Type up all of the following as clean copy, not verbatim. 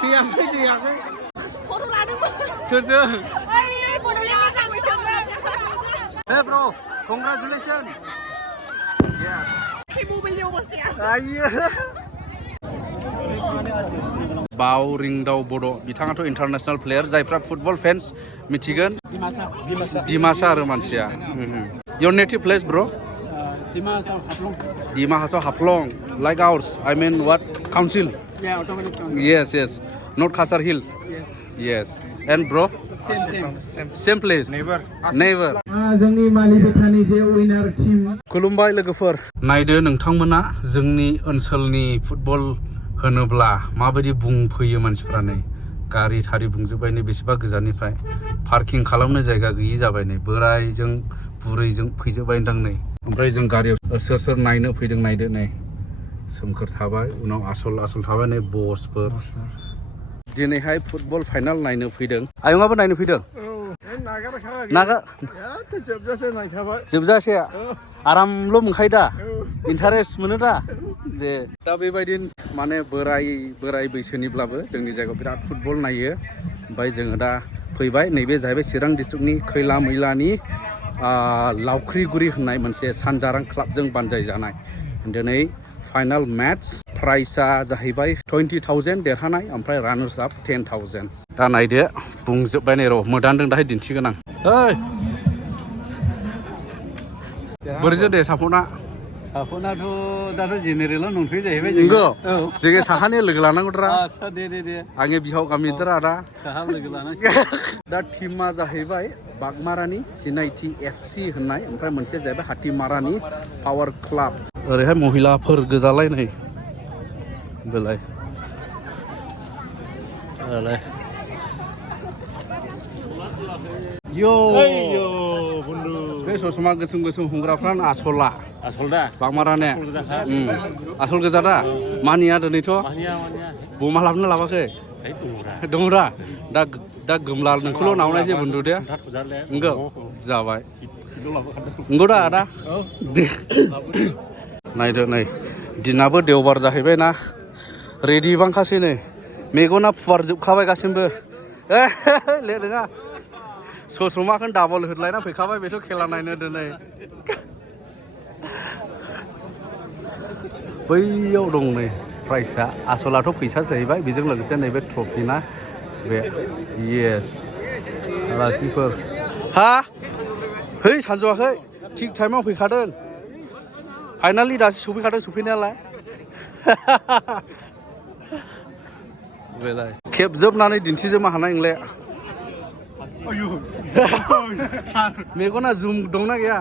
थैयाखै फट' लादोंमोन सोरजों Hey bro congratulations मबाइलनि अबस्थाया आयो बावरिंदाव बड' बिथाङाथ' इन्टारनेशनेल प्लेयार जायफ्रा फुटबल फेन्स मिथिगोन डिमासा आरो मानसिया Your native place bro Dima Hasao Haplong like ours I mean what council yes not Khasar Hill yes and bro same place neighbor जोंनि मालिबेथानि जे उइनार टीम खुलुमबाय लोगोफोर नायदो नोंथांमोना जोंनि ओनसोलनि फुटबल होनोब्ला माबायदि बुंफैयो मानसिफ्रा नै गारि थारि बुंजोबबाय नै बेसेबा गोजाननिफ्राय पार्किं खालामनो जायगा गैयि जाबाय नै बोरायजों बुरैजों फैजोबबाय नोंथां नै ओमफ्राय जों गारियाव सोर नायनो फैदों नायदो नै सोमखोर थाबाय उनाव आसल थाबाय नै बसफोर दिनैहाय फुटबल फाइनाल नायनो फैदों आयंआबो नायनो फैदों जोबजासे आरामल' मोनखायो दा इन्टारेस्ट मोनो दा दे दा बेबायदिनो माने बोराय बैसोनिब्लाबो जोंनि जायगायाव बिराद फुटबल नायो ओमफ्राय जोङो दा फैबाय नैबे जाहैबाय चिरां डिस्ट्रिक्टनि खैला मैलानि लावख्रिगुरि होननाय मोनसे सानजारां क्लाबजों बानजाय जानाय दिनै फाइनाल मेट्स प्राइसआ जाहैबाय 20,000 देरहानाय ओमफ्राय रानार्स आप 10,000 दा नायदो बुंजोबबाय नै र' मोदानदों दाहाय दिन्थिगोन आं ओइ बोरैजो दे साफनाथ' दाथ' जेनेरेलाव नंथ'यो जाहैबाय नंगौ जोङो साहानि लोगो लानांगौद्रा आदसा दे आंनि बिहाव गामिद्रा आदा साहा लोगो लानांसिगोन दा टीमा जाहैबाय बागमारानि सिनायथि FC होननाय ओमफ्राय मोनसे जाहैबाय हाथिमारानि पावार क्लाब ओरैहाय महिलाफोर गोजालाय नै बेलाय बे ससमा गोसोम हमग्राफ्रानो आसल दा बागमाराने आसल गोजा दा मानिया दिनैथ' बमा लाबोनो लाबाखै दङरा दा गोमला नोंखौल' नावनायसै बन्दु दे नंगौ जाबाय नंगौ दा आदा नायदो नै दिनाबो देवबार जाहैबाय ना रेडि बांखासै नै मेगना फुवार जोबखाबाय गासिबो ले नङा ससमाखौनो डाबल होदलायना फैखाबाय बेथ' खेला नायनो दिनै बैयाव दं नै प्राइसआ आसलाथ' फैसा जाहैबाय बेजों लोगोसे नैबे ट्रफि ना बे येस आलासिफोर हा है सानजौआखै थिग टाइमाव फैखादों फाइनालि दासो सफैखादों सफैनायालाय बेलाय खेबजोबनानै दिन्थिजोबनो हानाय नंले मेगना जुम दंना गैया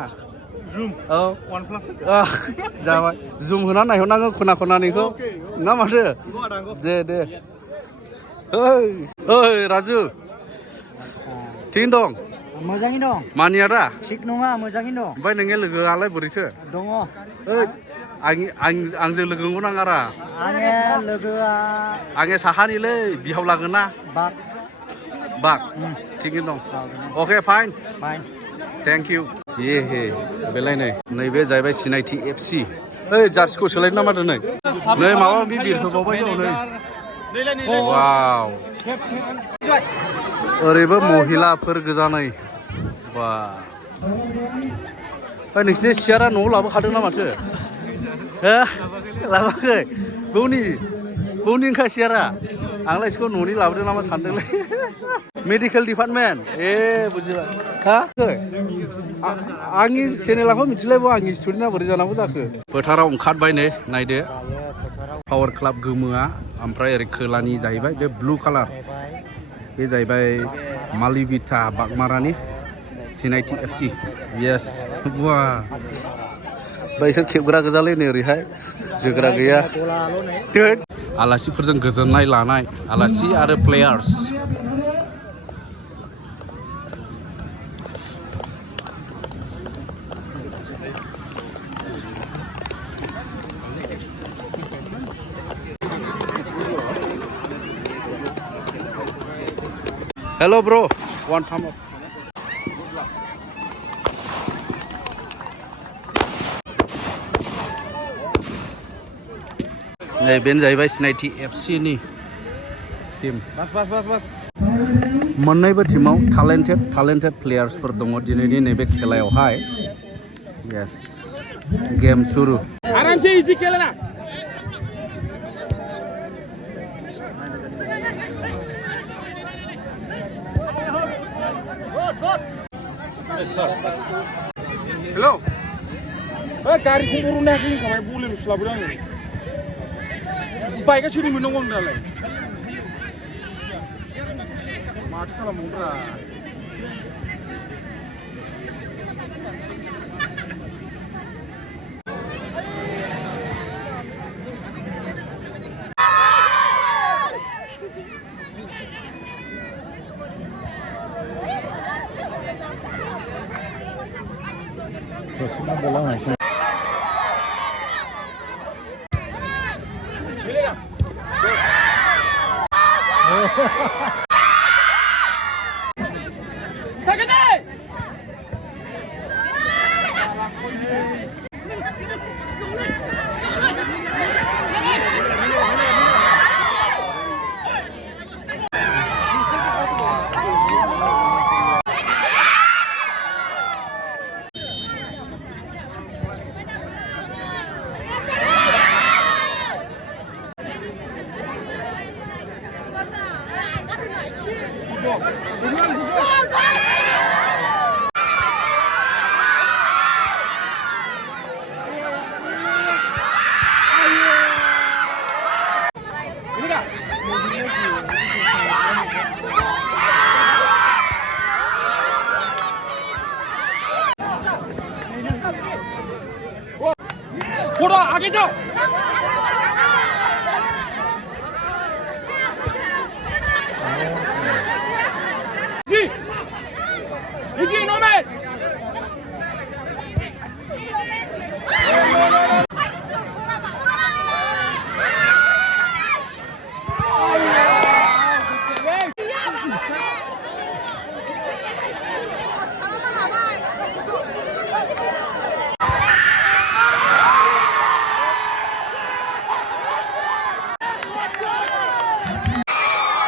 जुम औ OnePlus जाबाय जुम होना नायहरनांगौ खनानिखौ ना माथो दे ओइ राजु थिगैनो दं मोजाङैनो दं मानिया दा थिग नङा मोजाङैनो दं ओमफ्राय नोंनि लोगोआलाय बोरैथो दङ ओइ आंजों लोगो नंगौ नाङारा आंनि लोगोआ आंनि साहानिलै बिहाव लागोन ना बाग थिगैनो दं अके फाइन थेंक इउ हे बेलाय नैबे जाहैबाय सिनायथि FC ओइ जार्सिखौ सोलायनो नामा दिनै नै माबा माबि बिर होबावबाय दं नै वाव ओरैबो महिलाफोर गोजा नै बा ओइ नोंसिनि सियारा न'आव लाबोखादों ना माथो लाबोआखै बौनि ओंखा सियारा आंलाय इसखौ न'नि लाबोदों नामा सानदोंलै मेडिकेल डिपार्टमेन्ट बुजिबाय हा आंनि चेनेलाखौ मिथिलायबाव आंनि स्टुडेन्टआ बोरै जानांगौ जाखो फोथाराव ओंखारबाय नै नायदो पावार क्लाब गोमोआ ओमफ्राय ओरै खोलानि जाहैबाय बे ब्लु कालार बे जाहैबाय मालिबिटा बागमारानि सिनायथि FC येस बा बैसोर खेबग्रा गोजालै नै ओरैहाय जोग्रा गैया आलासिफोरजों गोजोननाय लानाय आलासि आरो players Hello bro, one time up. नै बेनो जाहैबाय सिनायथि FC नि टीम मोन्नैबो टीमाव talented प्लेयार्सफोर दङ दिनैनि नैबे खेलायावहाय यस गेम शुरू आराम से इजी खेलना हेलो गारि खौ बर'नो हायाखै होनखाबाय बलेम सुलाबोदों आङो बाइकआ सोरनि मोननांगौ दालाय माथो खालामबावब्रा थोड़ा आगे जाओ जी इजी नो मैन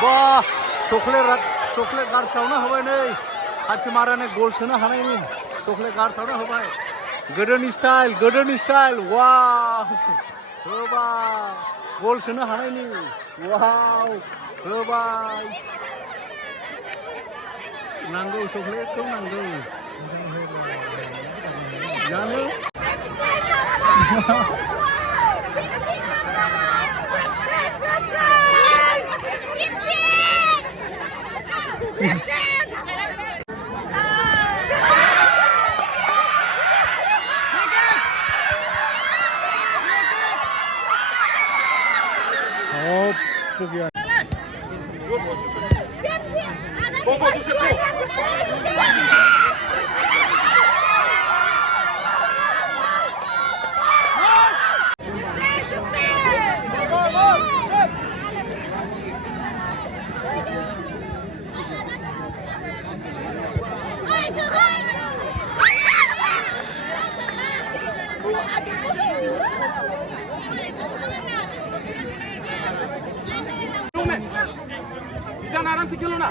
वाह चकलेट गार्सावनो होबाय नै हाथिमारानि गल सोनो हानायनि चकलेट गार्सावनो होबाय गोदोनि स्टाइल वाव होबाय गल सोनो हानायनि वाव होबाय नांगौ चकलेटखौ नांगौ जानो इधर आराम से खेलो ना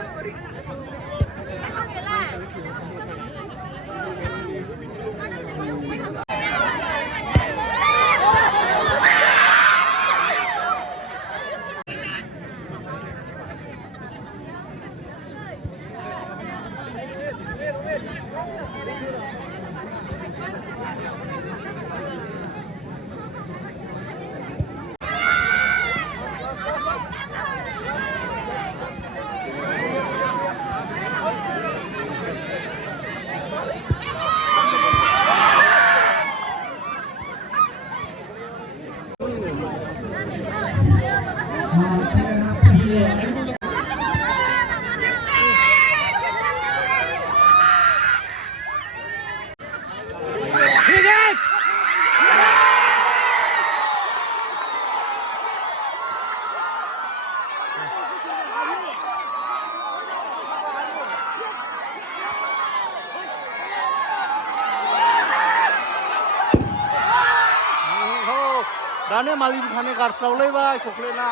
दाने मालिक थाने गार्सावलायबाय चकलेटआ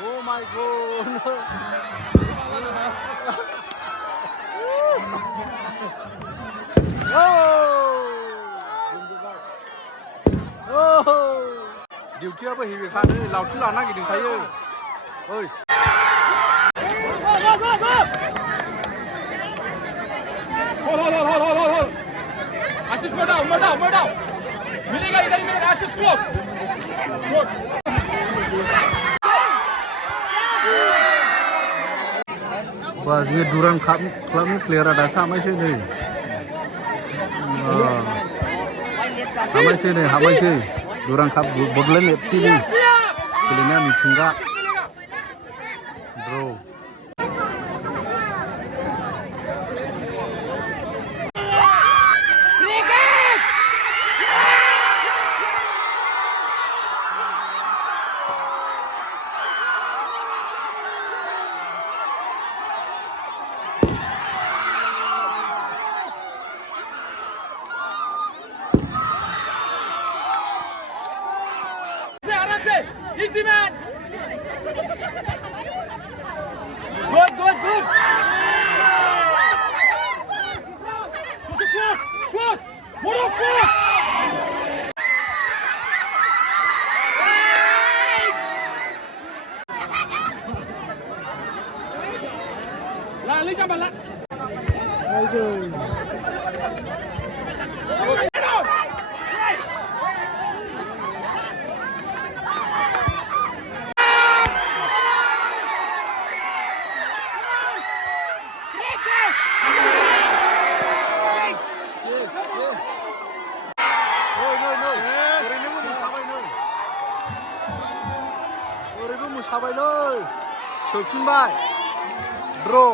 Oh my god. डिउटियाबो हेबिखानो लावथि लानो नागिरदोंखायो ओइ hold. Assist more down. Milega इधर मिलेगा assist clock. Good. बस ये दुरान क्लबनि प्लेयारा दासो हामायसै नै हामायसै दुरान काप बडलेण्ड एफसीनि गेलेनाया मिथिंगा ब्र' Easy man. Good. Close. What up, close. La liga bala. ओरैबो मोसाबायलै सोफिनबाय द्र'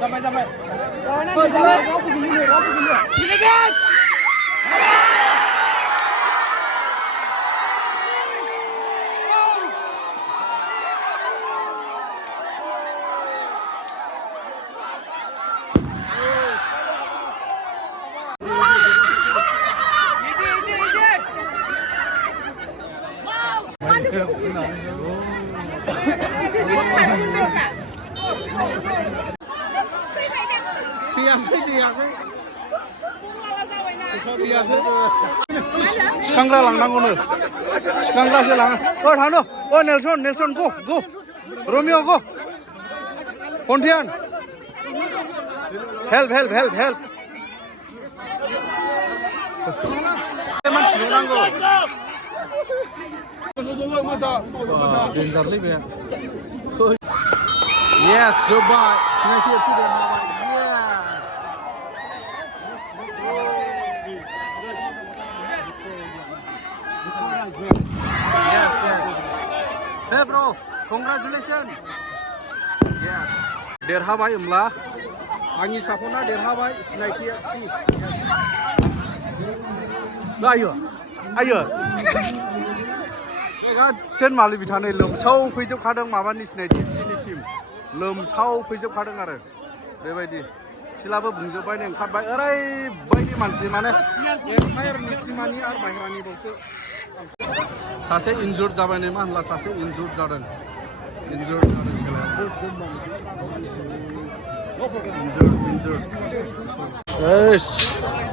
Sampai. Silakan. थिखांग्रा लांनांगौनो थिखांग्रासो लाङो थांनो नेलसन गो रमिअ गो कन्टियान हेल्प मानसिनो नांगौ डेन्जारलै बे येस जोब्बाय सिनायथि एफसि देरहाबाय Yes. Hey bro, congratulations. Yes. देरहाबाय होमब्ला आंनि साफना देरहाबाय सिनायथि एफसि आयो गाजेन मालि बिथानै लोमसाव फैजोबखादों माबानि सिनायथि एफसिनि टिम लोमसाव फैजोबखादों आरो बेबायदि सिलाबो बुंजोबबाय ओंखारबाय ओरैबायदि मानसि माने एम्पायारनि सिमानि आरो बाहेरानि बावसो सासे इनजुर्ड जाबाय नै मा होनब्ला सासे इनजुर्ड जादों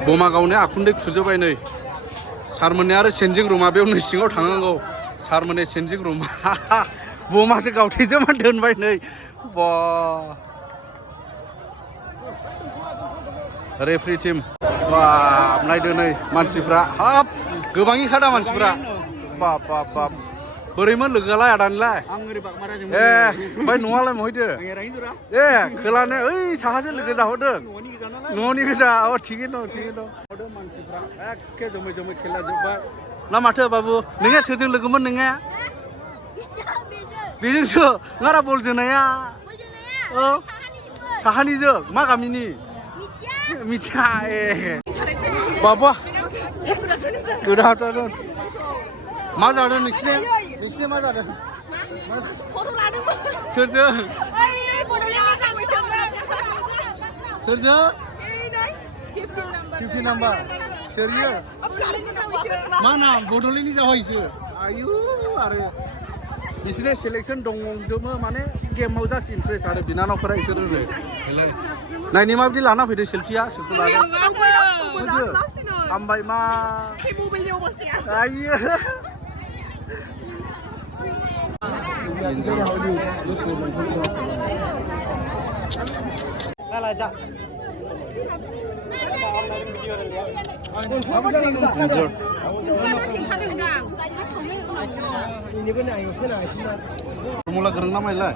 बमा गावनो आखुन्दै खुजोबबाय नै सारमोननि आरो चेन्जिं रुमा बेयाव नै सिङाव थांनांगौ सारमोननि चेन्जिं रुमा बमासो गावथेजोबना दोनबाय नै बा रेफ्रि टिम बाब नायदो नै मानसिफ्रा हाब गोबाङैखादा मानसिफ्रा बाब बोरैमोन लोगोआलाय आदानिलाय आं ओरै बागमारा जों ए ओमफ्राय न'आलाय महायदो रायनो दरा ए खोलानो ओइ साहासो लोगो जाहरदों न'नि गोजा नालाय न'नि गोजा अ थिगैनो दं मानसिफ्रा एखे जमै जमै खेला जोब्बाय ना माथो बाबु नोङो सोरजों लोगोमोन नोङो बेजोंसो नारा बल जोनाया औ साहानिजों मा गामिनि मिथिया ए बाबा गोदाथार मा जादों नोंसिनि मा जादों फट' लादोंमोन सोरजों सोरजों 50 नाम्बार सोरियो मा नाम बड'लेण्डनि जाबायसो आयु आरो बिसोरनि सेलेक्सन दंजोबो माने गेमाव जास्ट इन्ट्रेस्ट आरो बिनानावफोरा इसोरो नायनि माबायदि लाना फैदो सेल्फिया सोरखौ लादों हामबाय मा मबाइलनि अबस्थाया आयो मुला गोरों ना माइलाय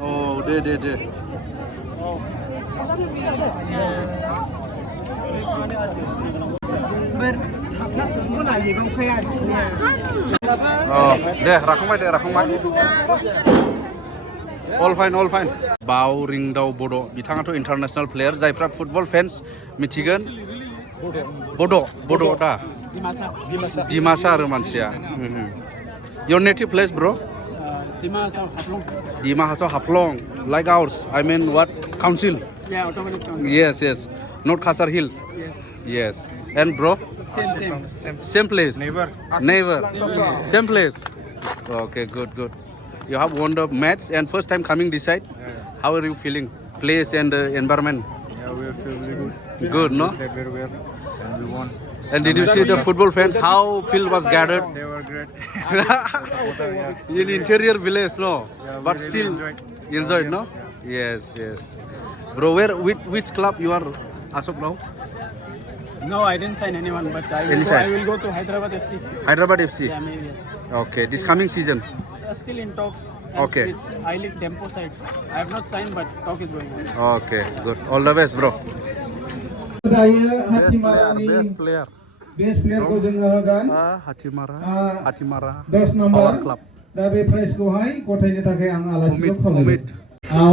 औ दे दे राखांबाय अल फाइन बावरिंदाव बड' बिथाङाथ' इन्टारनेसनेल प्लेयार जायफ्रा फुटबल फेन्स मिथिगोन बड' दा डिमासा आरो मानसिया योर नेटिभ प्लेस ब्र डिमा हासाव हाफ्लं like ours I mean what council yes not Khasar Hill yes and bro same place neighbor same place okay good you have won the match and first time coming this side how are you feeling place and environment we feel really good no played very well and we won. and did you see the football fans how field was gathered They were great. in interior village no but really still enjoyed no games, yes bro which club you are as of now No, I didn't sign anyone, but I will go to Hyderabad FC. Hyderabad FC Yeah, maybe yes. okay this coming season Still in talks. Okay. I League Tempo side. I have not signed, but talk is going on. okay good all the best bro दायो हाथिमारानि best player best प्लेयारखौ जोङो होगोन हाथिमारा 10 number Power Club दा बे प्राइजखौहाय गथायनो थाखाय आं आलासिखौ उमिद खावलायबाय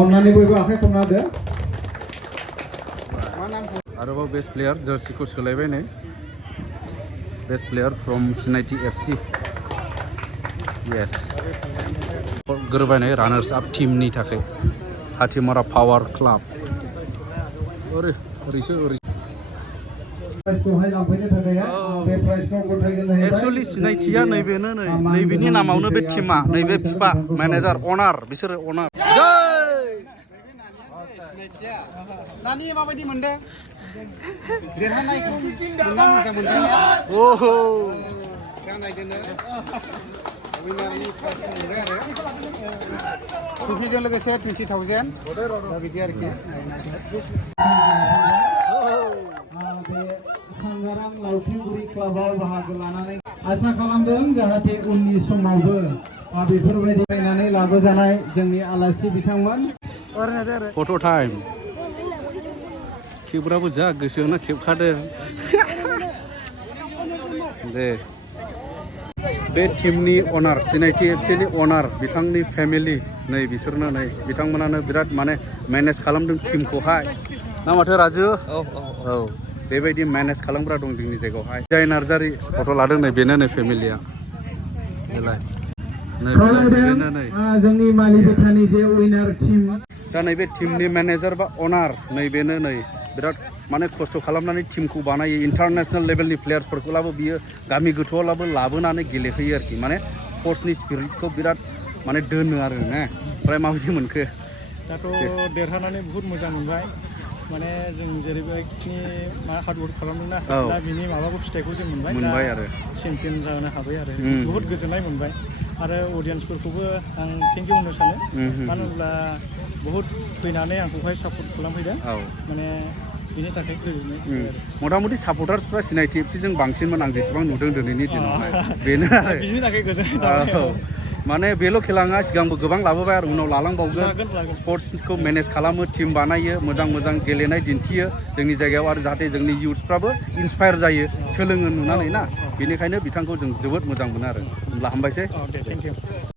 अननानै बयबो आखाइ खमना होदो आरोबाव बेस्ट प्लेयार जार्सिखौ सोलायबाय नै बेस्ट प्लेयार फ्रम सिनाइटि FC yes गोरोबलायनाय रानार्स आप टीमनि थाखाय हाथिमारा पावार क्लाब ओरैसो प्राइजखौहाय लांफैनो थाखाय बे प्राइजखौ गथायगोन जाहैबाय एक्चुअली सिनायथिया नैबेनो नैबेनि नामावनो बे टीमा नैबे फिफा मेनेजार अनार बिसोरो अनार नानि माबायदि मोनदों देरहानायखौ मोजां मोनदों ओहो ट्रफिजों लोगोसे 20,000 दा बिदि आरोखि बे सांगारां लावथिंगुरि क्लाबाव बाहागो लानानै आसा खालामदों जाहाथे उननि समावबो बेफोरबायदि बायनानै लाबोजानाय जोंनि आलासि बिथांमोन फट' टाइम खेबग्राबो जा गोसो होना खेबखादों दे बे टीमनि अनार सिनाइटि FCनि अनार बिथांनि फेमिलि नै बिसोरनो नै बिथांमोनानो बिराद माने मेनेज खालामदों टीमखौहाय ना माथो राजु औ बेबायदि मेनेज खालामग्रा दं जोंनि जायगायावहाय जाय नार्जारि फट' लादों नै बेनो नै फेमिलिया बेलाय जोंनि मालिबिथानि जे उइनार टीम दा नैबे टीमनि मेनेजार बा अनार नैबेनो नै बिराद माने खस्थ' खालामनानै टीमखौ बानायो इन्टारनेसनेल लेभेलनि प्लेयार्सफोरखौलाबो बियो गामि गोथौआवलाबो लाबोनानै गेलेहोयो आरोखि माने स्पर्ट्सनि स्पिरिटखौ बिराद माने दोनो आरो ने ओमफ्राय माबायदि मोनखो दाथ' देरहानानै बुहुत मोजां मोनबाय माने जों जेरैबायदि हार्डवर्क खालामदोंना दा बिनि माबाखौ फिथाइखौ जों मोनबाय आरो चेम्पियन जानो हाबाय आरो बुहुत गोजोननाय मोनबाय आरो अडियन्सफोरखौबो आं थेंक इउ होनो सानो मानो होनब्ला बुहुत फैनानै आंखौहाय सापर्ट खालामफैदों माने बिनि थाखाय गोजोननाय मथा मथि सापर्टार्सफ्रा सिनाइटि FCजों बांसिनमोन आं जेसेबां नुदों दिनैनि दिनावहाय बेनो आरो बिनि थाखाय गोजोननाय थाबाय माने बेल' खेला नङा सिगांबो गोबां लाबोबाय आरो उनाव लालांबावगोन लागोन। स्पर्ट्सखौ मेनेज खालामो टीम बानायो मोजां मोजां गेलेनाय दिन्थियो जोंनि जायगायाव आरो जाहाथे जोंनि इयुथ्सफ्राबो इन्सपायार जायो सोलोङो नुनानै ना बेनिखायनो बिथांखौ जों जोबोद मोजां मोनो आरो होमब्ला हामबायसै दे थेंक इउ